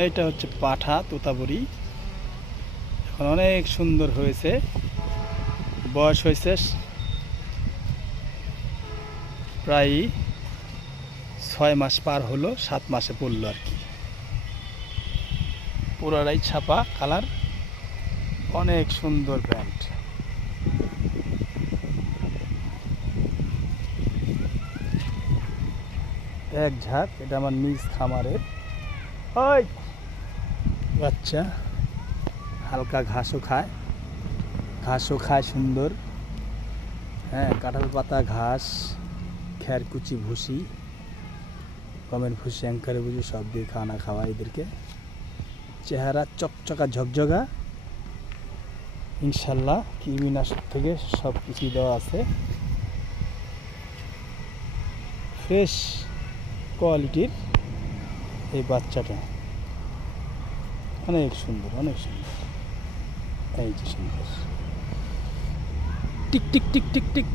এইটা হচ্ছে পাঠা তোতাপুরি। এখন অনেক সুন্দর হয়েছে, বয়স হয়েছে প্রায় 6 মাস পার হলো, 7 মাসে পড়লো আর কি। পুরাটাই ছাপা কালার, অনেক সুন্দর প্যান্ট। এক ঝাঁক, এটা আমার নিজ খামারের ওই বাচ্চা। হালকা ঘাসও খায় সুন্দর। হ্যাঁ, কাঁঠাল পাতা, ঘাস, খ্যারকুচি, ভুসি, গমের ভুসি, অ্যাঙ্কারে ভুসি সব দিয়ে খানা খাওয়া এদেরকে। চেহারা চকচকা ঝকঝকা, ইনশাল্লাহ কৃমিনাশক থেকে সব কিছুই দেওয়া আছে। ফ্রেশ কোয়ালিটির এই বাচ্চাটা অনেক সুন্দর, অনেক সুন্দর। এই যে সুন্দর, tick tick tick tick tick.